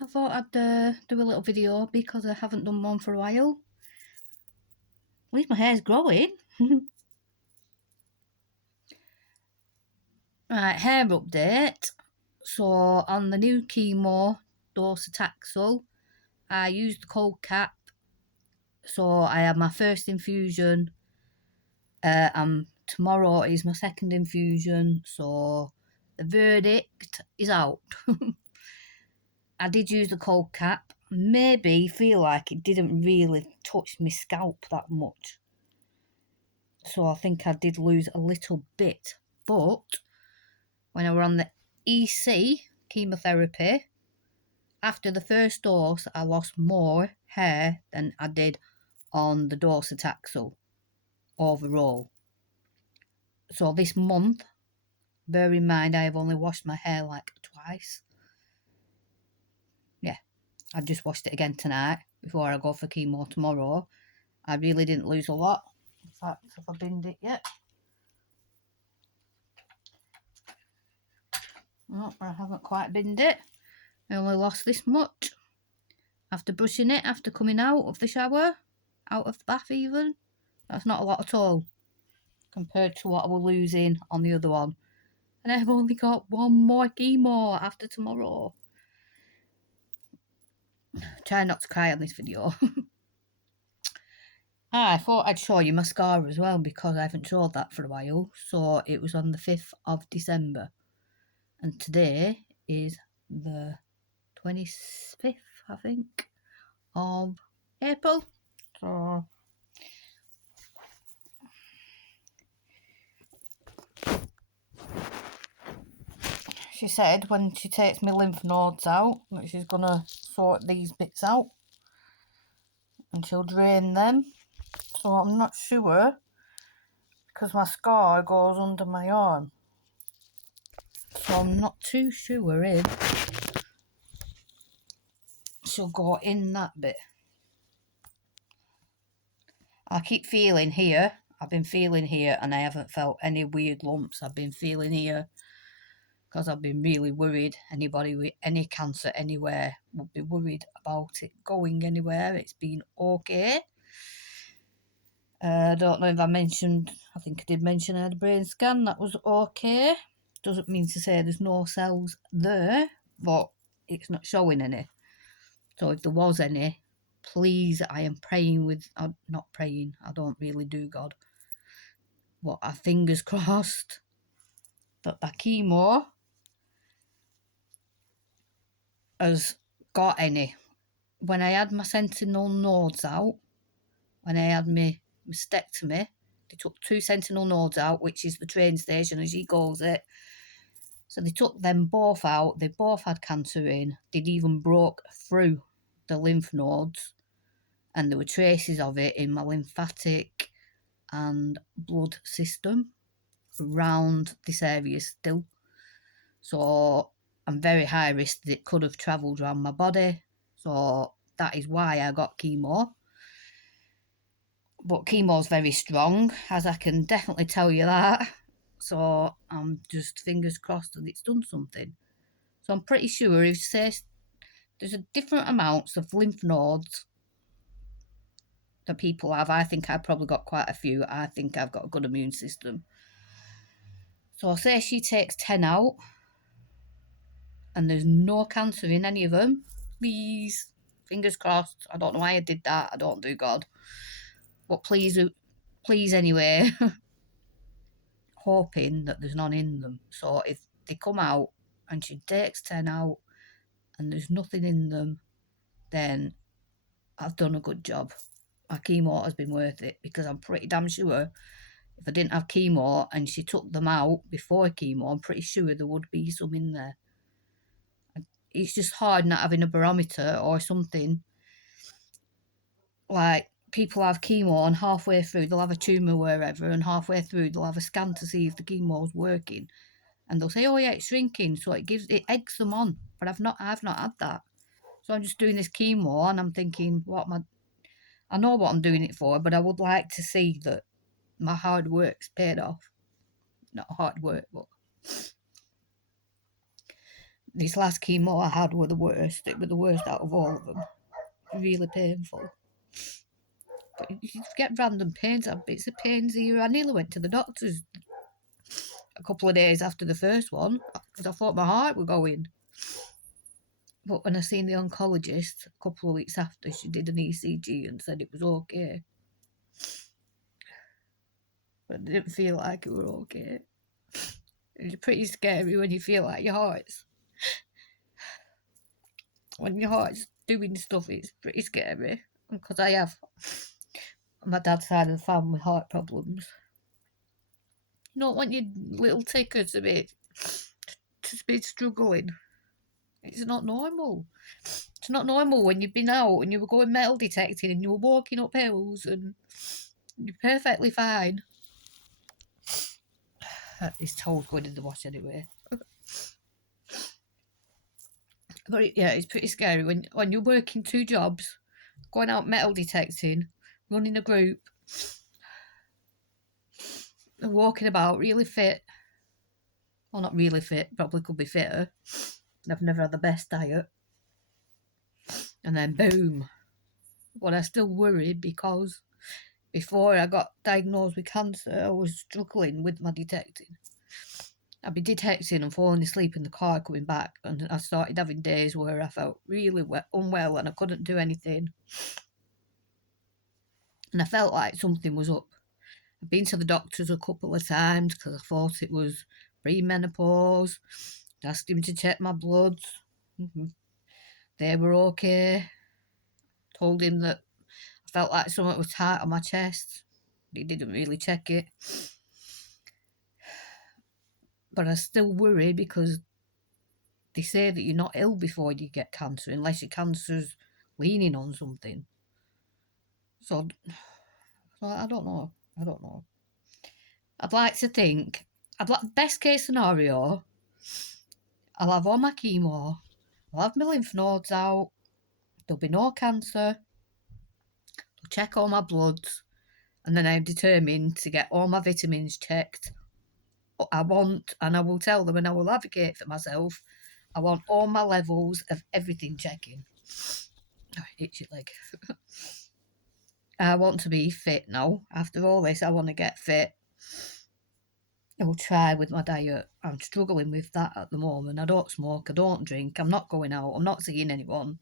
I thought I'd do a little video because I haven't done one for a while. At least my hair's growing. Right, hair update. So on the new chemo, docetaxel, I used the cold cap. So I had my first infusion. Tomorrow is my second infusion. So the verdict is out. I did use the cold cap. Maybe feel like it didn't really touch my scalp that much. So I think I did lose a little bit. But when I were on the EC chemotherapy, after the first dose, I lost more hair than I did on the docetaxel overall. So this month, bear in mind I have only washed my hair like twice. Yeah, I just washed it again tonight before I go for chemo tomorrow. I really didn't lose a lot. In fact, have I binned it yet? No, I haven't quite binned it. I only lost this much. After brushing it, after coming out of the shower, out of the bath even. That's not a lot at all compared to what I was losing on the other one. And I've only got one more chemo after tomorrow. Try not to cry on this video. I thought I'd show you mascara as well because I haven't showed that for a while. So it was on the 5th of December. And today is the 25th, I think, of April. So she said when she takes my lymph nodes out that she's gonna sort these bits out and she'll drain them. So I'm not sure because my scar goes under my arm. So I'm not too sure if she'll go in that bit. I keep feeling here. I've been feeling here and I haven't felt any weird lumps. I've been feeling here because I've been really worried. Anybody with any cancer anywhere would be worried about it going anywhere. It's been okay. I don't know if I mentioned, I think I did mention I had a brain scan. That was okay. Doesn't mean to say there's no cells there, but it's not showing any. So if there was any, please, I am praying with, not praying, I don't really do God. But I fingers crossed that the chemo has got any. When I had my sentinel nodes out, when I had my mastectomy, they took 2 sentinel nodes out, which is the train station as she calls it. So they took them both out. They both had cancer in. They'd even broke through the lymph nodes and there were traces of it in my lymphatic and blood system around this area still. So I'm very high risk that it could have travelled around my body. So that is why I got chemo. But chemo's very strong, as I can definitely tell you that. So I'm just fingers crossed that it's done something. So I'm pretty sure if says there's a different amounts of lymph nodes that people have. I think I've probably got quite a few. I think I've got a good immune system. So I'll say she takes 10 out and there's no cancer in any of them. Please, fingers crossed. I don't know why I did that. I don't do God. But please anyway. Hoping that there's none in them. So if they come out and she takes 10 out and there's nothing in them, then I've done a good job. My chemo has been worth it because I'm pretty damn sure if I didn't have chemo and she took them out before chemo, I'm pretty sure there would be some in there. It's just hard not having a barometer or something. Like, people have chemo and halfway through they'll have a tumour wherever and halfway through they'll have a scan to see if the chemo's working. And they'll say, oh yeah, it's shrinking, so it eggs them on. But I've not had that. So I'm just doing this chemo and I'm thinking, I know what I'm doing it for, but I would like to see that my hard work's paid off. Not hard work, but this last chemo I had were the worst. It were the worst out of all of them. Really painful. But you get random pains, bits of pains here. I nearly went to the doctors a couple of days after the first one because I thought my heart would go in. But when I seen the oncologist a couple of weeks after, she did an ECG and said it was okay. But it didn't feel like it were okay. It's pretty scary when you feel like when your heart's doing stuff, it's pretty scary. Because I have, on my dad's side of the family, heart problems. You don't want your little ticker to be struggling. It's not normal. It's not normal when you've been out and you were going metal detecting and you were walking up hills and you're perfectly fine. His toes going in the wash anyway. But yeah, it's pretty scary when you're working 2 jobs, going out metal detecting, running a group, and walking about really fit. Well, not really fit, probably could be fitter. I've never had the best diet. And then boom. But I still worried because before I got diagnosed with cancer, I was struggling with my detecting. I'd be detecting and falling asleep in the car coming back, and I started having days where I felt really unwell and I couldn't do anything. And I felt like something was up. I've been to the doctors a couple of times because I thought it was premenopause. I asked him to check my bloods. They were okay. Told him that I felt like something was tight on my chest. He didn't really check it. But I still worry because they say that you're not ill before you get cancer unless your cancer's leaning on something. So I don't know. I'd like to think, best case scenario, I'll have all my chemo, I'll have my lymph nodes out, there'll be no cancer, they'll check all my bloods, and then I'm determined to get all my vitamins checked. I want, and I will tell them and I will advocate for myself, I want all my levels of everything checking. Oh, itchy leg. I want to be fit now. After all this, I want to get fit. I will try with my diet. I'm struggling with that at the moment. I don't smoke, I don't drink, I'm not going out, I'm not seeing anyone.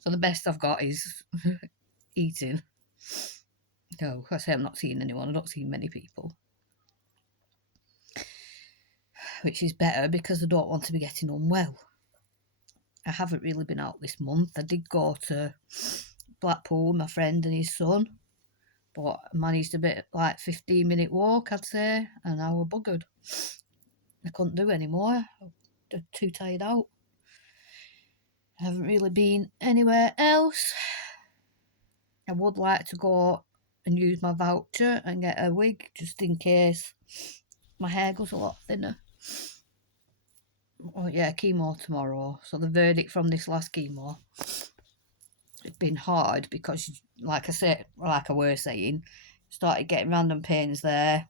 So the best I've got is eating. No, I say I'm not seeing anyone, I don't see many people. Which is better because I don't want to be getting unwell. I haven't really been out this month. I did go to Blackpool with my friend and his son, but I managed a bit like 15-minute walk, I'd say, and I were buggered. I couldn't do any more. I'm too tired out. I haven't really been anywhere else. I would like to go and use my voucher and get a wig just in case my hair goes a lot thinner. Oh yeah, chemo tomorrow. So the verdict from this last chemo, it's been hard because, like I was saying, started getting random pains there,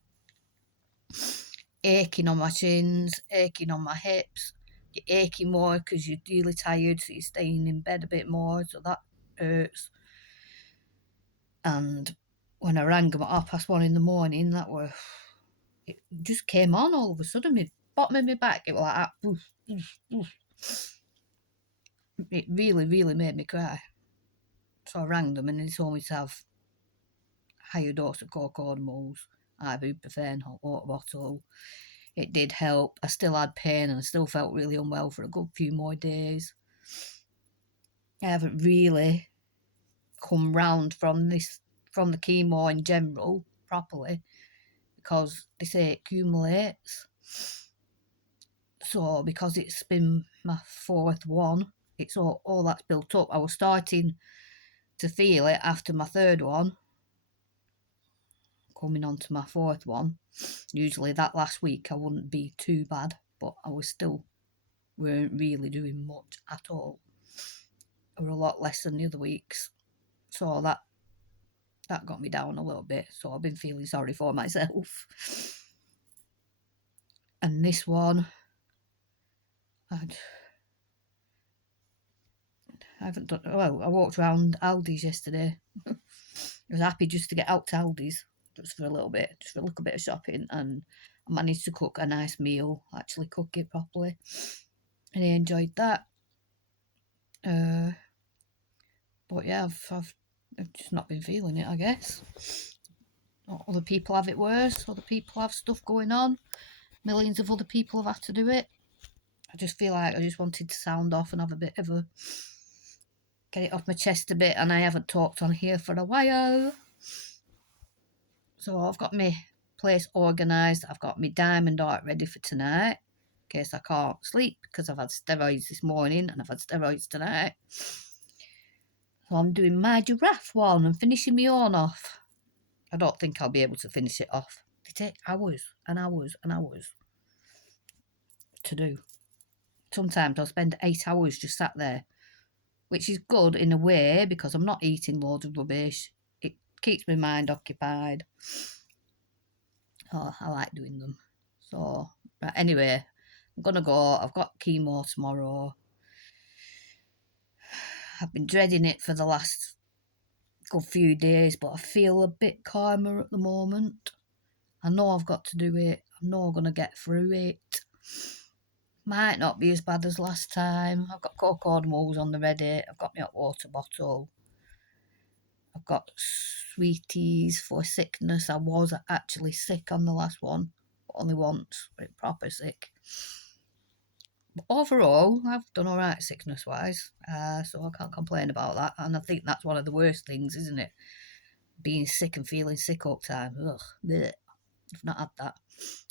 aching on my shins, aching on my hips. You're aching more because you're really tired, so you're staying in bed a bit more, so that hurts. And when I rang them at 1:30 in the morning, it just came on all of a sudden. My bottom of my back, it was like that. Oof, oof, oof. It really, really made me cry. So I rang them and they told me to have higher dose of cocodamol, ibuprofen, hot water bottle. It did help. I still had pain and I still felt really unwell for a good few more days. I haven't really come round from the chemo in general properly because they say it accumulates. So because it's been my 4th one, it's all that's built up. I was starting to feel it after my 3rd one, coming on to my 4th one. Usually that last week I wouldn't be too bad, but I weren't really doing much at all. I were a lot less than the other weeks. So that got me down a little bit. So I've been feeling sorry for myself. And this one, I haven't done. Well, I walked around Aldi's yesterday. I was happy just to get out to Aldi's just for a little bit, just for a little bit of shopping, and I managed to cook a nice meal, actually cook it properly, and I enjoyed that. But yeah, I've just not been feeling it, I guess. Other people have it worse. Other people have stuff going on. Millions of other people have had to do it. I just feel like I just wanted to sound off and have a bit of a get it off my chest a bit, and I haven't talked on here for a while. So I've got my place organised. I've got my diamond art ready for tonight, in case I can't sleep because I've had steroids this morning and I've had steroids tonight. So I'm doing my giraffe one and finishing my own off. I don't think I'll be able to finish it off. They take hours and hours and hours to do. Sometimes I'll spend 8 hours just sat there, which is good in a way because I'm not eating loads of rubbish. It keeps my mind occupied. Oh, I like doing them. So, but anyway, I'm going to go. I've got chemo tomorrow. I've been dreading it for the last good few days, but I feel a bit calmer at the moment. I know I've got to do it. I know I'm going to get through it. Might not be as bad as last time. I've got cocoa mugs on the ready. I've got my hot water bottle. I've got sweeties for sickness. I was actually sick on the last one. Only once, but proper sick. But overall, I've done all right sickness-wise. So I can't complain about that. And I think that's one of the worst things, isn't it? Being sick and feeling sick all the time. Ugh, bleh. I've not had that.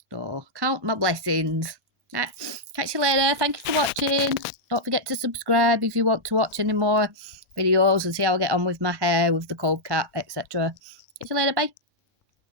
So count my blessings. Right, catch you later. Thank you for watching. Don't forget to subscribe if you want to watch any more videos and see how I get on with my hair, with the cold cap, etc. Catch you later. Bye.